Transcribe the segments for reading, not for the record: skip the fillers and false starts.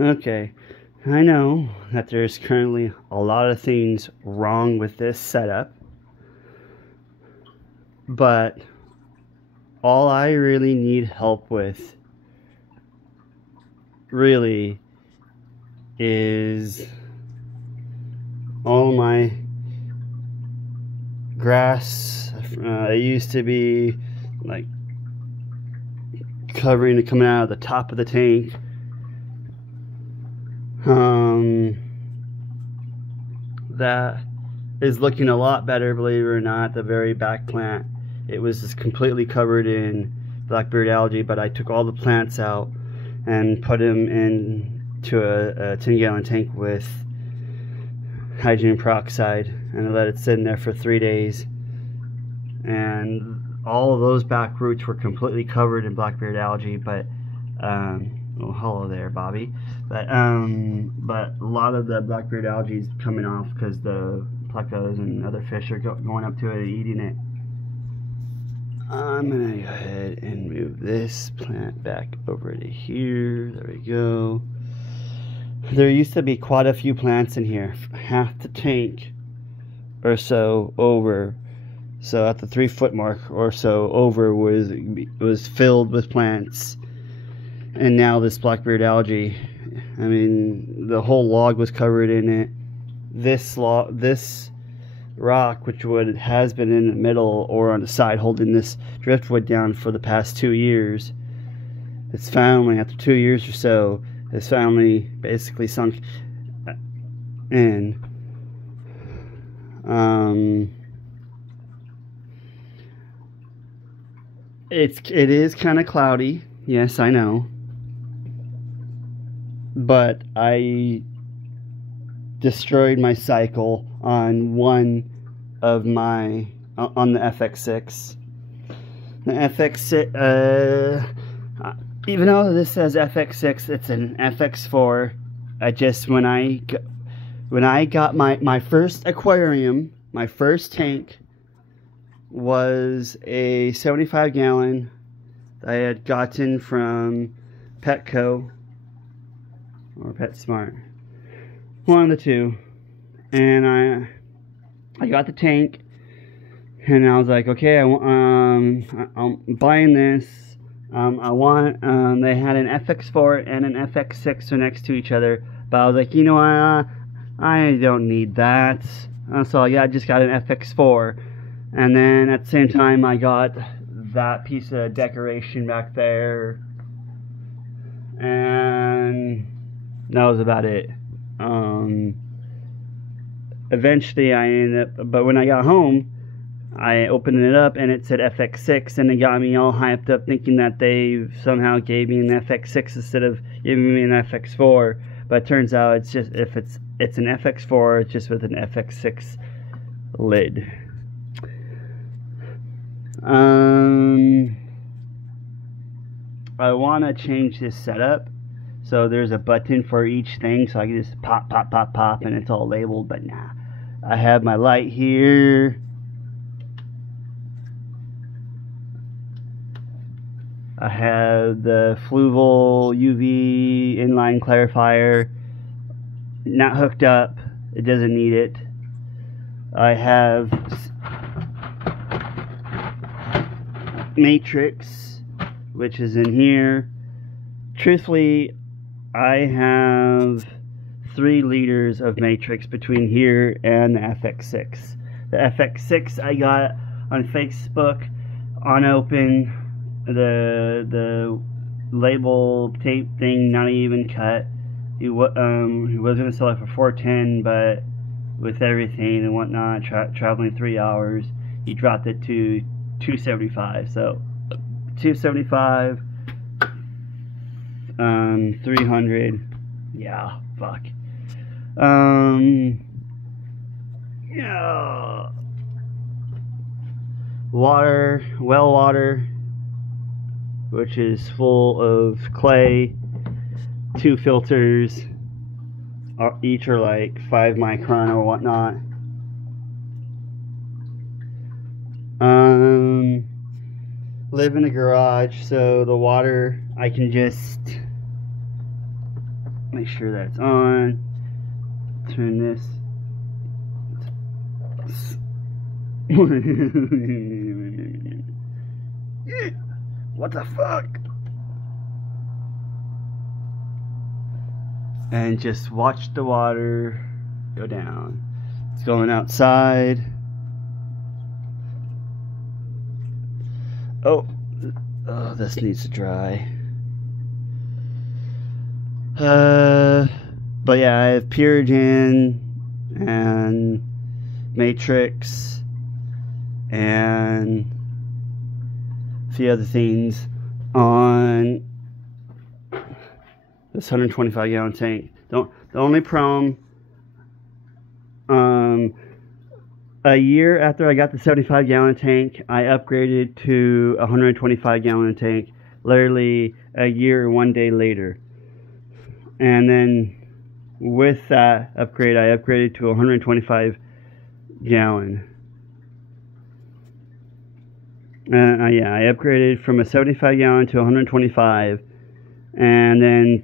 Okay, I know that there's currently a lot of things wrong with this setup, but all I really need help with really is all my grass. It used to be like covering it coming out of the top of the tank. That is looking a lot better, believe it or not. The very back plant, it was just completely covered in blackbeard algae, but I took all the plants out and put them into a 10-gallon tank with hydrogen peroxide, and I let it sit in there for 3 days, and all of those back roots were completely covered in blackbeard algae. But oh, hello there, Bobby. But a lot of the blackbeard algae is coming off because the plecos and other fish are going up to it and eating it. I'm gonna go ahead and move this plant back over to here. There we go. There used to be quite a few plants in here, half the tank or so over. So at the 3-foot mark or so over was filled with plants, and now this blackbeard algae. I mean, the whole log was covered in it. This rock, which has been in the middle or on the side holding this driftwood down for the past 2 years, it's finally, after 2 years or so, it's finally basically sunk in. It is kind of cloudy, yes, I know, but I destroyed my cycle on one of my on the FX6. The FX6, even though this says FX6, it's an FX4. I just when I got my first aquarium, my first tank was a 75-gallon I had gotten from Petco or PetSmart, one of the two, and I got the tank, and I was like, okay, I'm buying this. I want they had an FX4 and an FX6 next to each other, but I was like, you know, I don't need that. So I just got an FX4, and then at the same time I got that piece of decoration back there, and that was about it. Eventually I ended up, but when I got home, I opened it up and it said FX6, and it got me all hyped up thinking that they somehow gave me an FX6 instead of giving me an FX4. But it turns out it's just, if it's an FX4, it's just with an FX6 lid. I want to change this setup so there's a button for each thing, so I can just pop, pop, pop, pop, and it's all labeled. But nah, I have my light here. I have the Fluval UV inline clarifier, not hooked up, it doesn't need it. I have Matrix, which is in here. Truthfully, I have 3 liters of Matrix between here and the FX6. The FX6 I got on Facebook, unopened, the label tape thing not even cut. He was going to sell it for $410, but with everything and whatnot, traveling 3 hours, he dropped it to $275. So $275, 300. Yeah, fuck. Yeah. Water, well water, which is full of clay. 2 filters, each are like 5 micron or whatnot. Live in a garage, so the water I can just Make sure that it's on. Turn this. What the fuck? And just watch the water go down. It's going outside. Oh, this needs to dry. But yeah, I have Purigen and Matrix and a few other things on this 125 gallon tank. The only problem, a year after I got the 75 gallon tank, I upgraded to a 125 gallon tank, literally a year and 1 day later. And then with that upgrade, I upgraded to 125 gallon. Yeah, I upgraded from a 75 gallon to 125, and then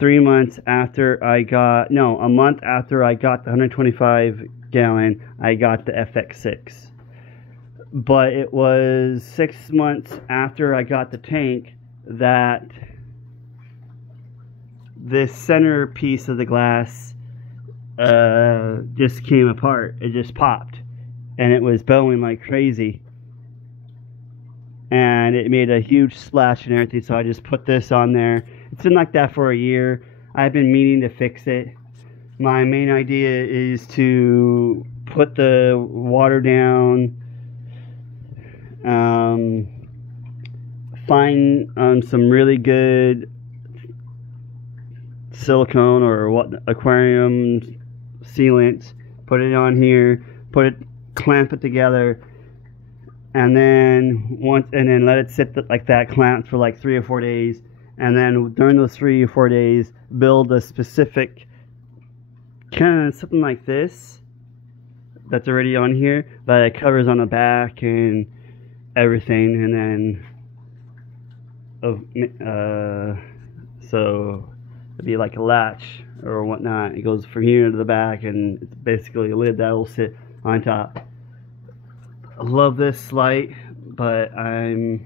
a month after I got the 125 gallon, I got the FX6. But it was 6 months after I got the tank that this center piece of the glass just came apart. It just popped, and it was bellowing like crazy, and it made a huge splash and everything. So I just put this on there. It's been like that for a year. I've been meaning to fix it. My main idea is to put the water down, find some really good silicone or aquarium sealant, put it on here, clamp it together, and then let it sit like that, clamped for like 3 or 4 days, and then during those 3 or 4 days build a specific kind of something like this that's already on here, but it covers on the back and everything, and then so it'd be like a latch or whatnot. It goes from here to the back, and it's basically a lid that will sit on top. I love this light, but I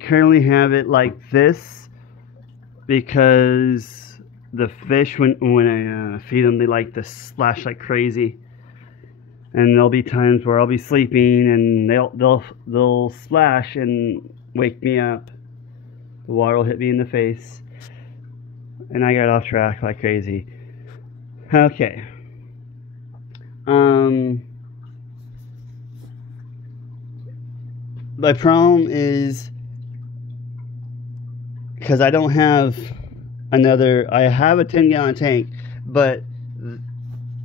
currently have it like this because the fish, when I feed them, they like to splash like crazy. And there'll be times where I'll be sleeping and they'll splash and wake me up. The water will hit me in the face, and I got off track like crazy. Okay. My problem is because I don't have I have a 10 gallon tank, but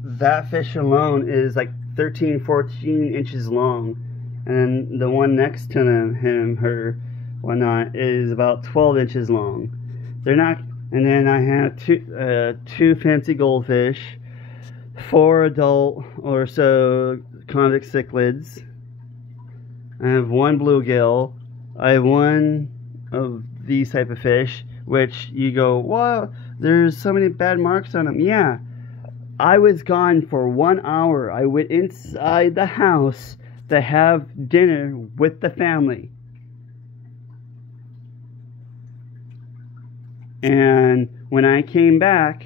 that fish alone is like 13, 14 inches long, and the one next to her, whatnot, is about 12 inches long. They're not. And then I have two fancy goldfish, 4 adult or so convict cichlids. I have 1 bluegill. I have 1 of these type of fish, which you go, wow, there's so many bad marks on them. Yeah, I was gone for 1 hour. I went inside the house to have dinner with the family. And when I came back,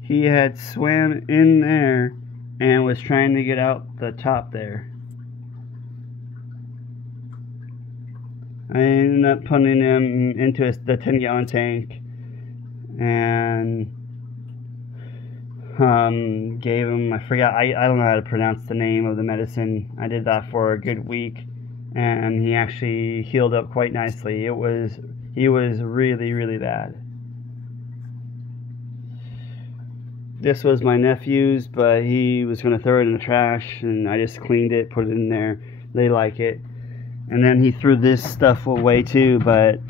he had swam in there and was trying to get out the top there. I ended up putting him into the 10 gallon tank and gave him, I forgot, I don't know how to pronounce the name of the medicine. I did that for a good week, and he actually healed up quite nicely. He was really, really bad. This was my nephew's, but he was going to throw it in the trash, and I just cleaned it, put it in there. They like it. And then he threw this stuff away too, but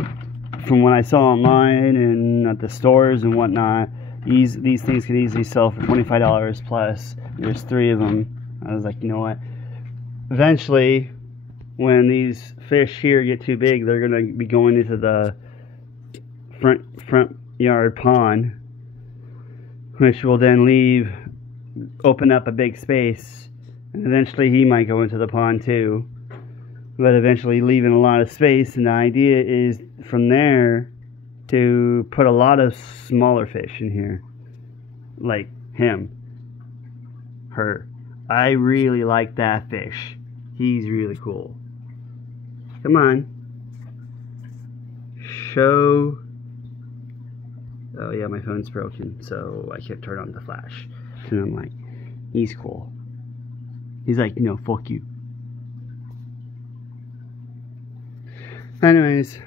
from what I saw online and at the stores and whatnot, these things could easily sell for $25 plus. There's 3 of them. I was like, you know what? Eventually, when these fish here get too big, they're going to be going into the front yard pond, which will then open up a big space, and eventually he might go into the pond too, but eventually leaving a lot of space. And the idea is from there to put a lot of smaller fish in here, like him, her. I really like that fish. He's really cool. Come on. Show. Oh yeah, my phone's broken, so I can't turn on the flash. And I'm like, he's cool. He's like, no, fuck you. Anyways,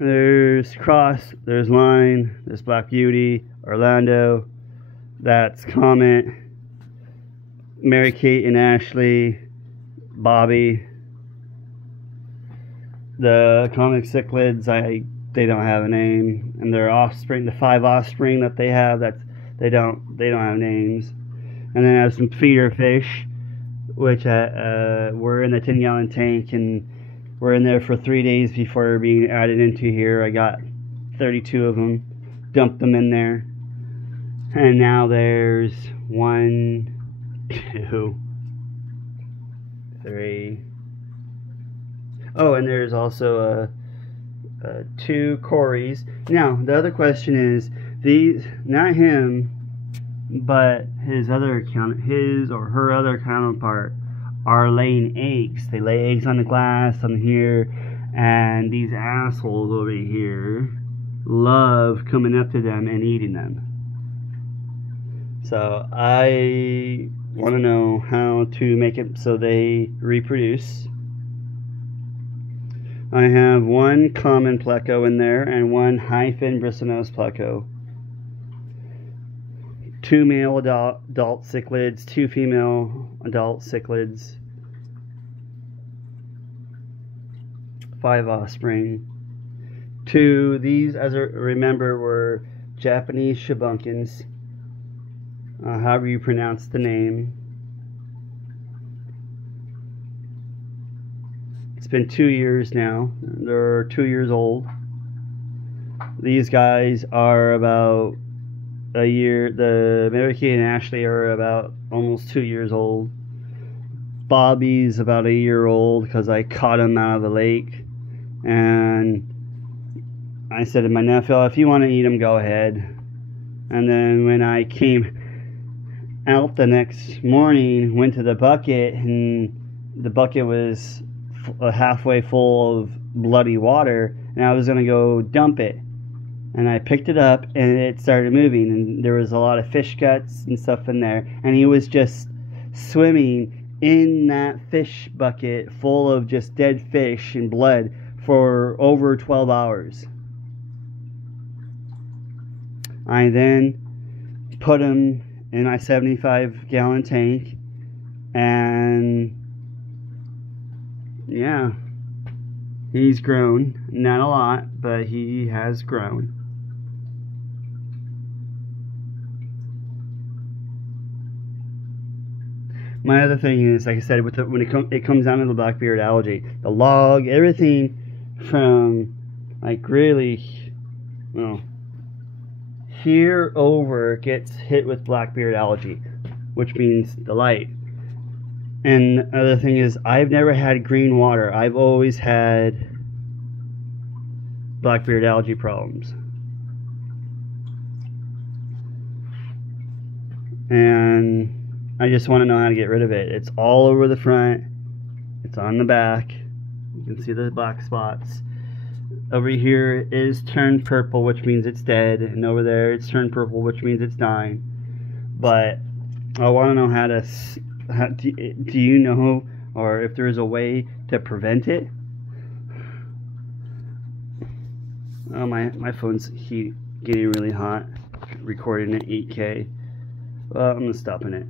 there's Cross, there's Line, there's Black Beauty, Orlando, that's Comet, Mary Kate and Ashley, Bobby. The comic cichlids, they don't have a name, and their offspring, the 5 offspring that they have, they don't have names. And then I have some feeder fish, which were in the 10-gallon tank, and were in there for 3 days before being added into here. I got 32 of them, dumped them in there, and now there's 1, 2, 3. Oh, and there's also 2 Corys. Now the other question is, these, not him, but his or her other counterpart are laying eggs. They lay eggs on the glass on here, and these assholes over here love coming up to them and eating them. So I want to know how to make it so they reproduce. I have 1 common pleco in there and 1 high-fin bristlenose pleco. 2 male adult cichlids, 2 female adult cichlids, 5 offspring. 2, these, as I remember, were Japanese shabunkins, however you pronounce the name. It's been 2 years now. They're 2 years old. These guys are about a year. The Mary Kate and Ashley are about almost 2 years old. Bobby's about a year old because I caught him out of the lake, and I said to my nephew, if you want to eat him, go ahead. And then when I came out the next morning, went to the bucket, and the bucket was halfway full of bloody water, and I was going to go dump it. And I picked it up, and it started moving, and there was a lot of fish guts and stuff in there, and he was just swimming in that fish bucket full of just dead fish and blood for over 12 hours. I then put him in my 75-gallon tank, and yeah, he's grown. Not a lot, but he has grown. My other thing is, like I said, when it comes down to the black-bearded algae, the log, everything from, like, really, well, here over gets hit with black-bearded algae, which means the light. And the other thing is, I've never had green water. I've always had black-bearded algae problems. And I just want to know how to get rid of it. It's all over the front. It's on the back. You can see the black spots. Over here is turned purple, which means it's dead. And over there it's turned purple, which means it's dying. But I want to know how to... do you know, or if there is a way to prevent it? Oh, my phone's getting really hot. Recording at 8K. Well, I'm going to stop in it.